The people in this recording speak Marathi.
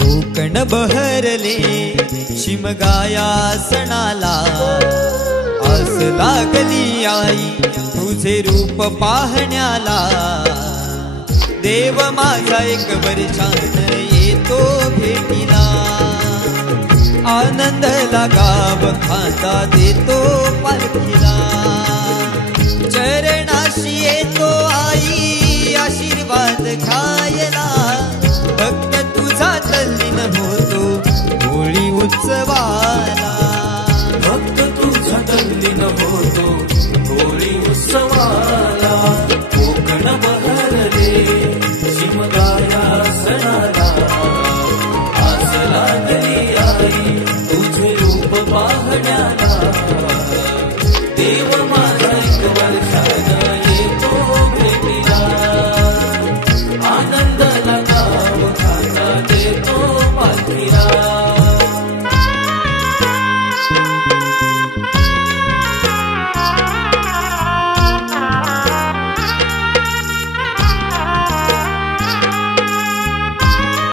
कोकण बहरले शिमगाया सणाला, आस लागली आई तुझे रूप पाहण्याला। देव माझा एक वर्षान येतो भेटीला, आनंदला गाव खांदा देतो पालखीला। चरण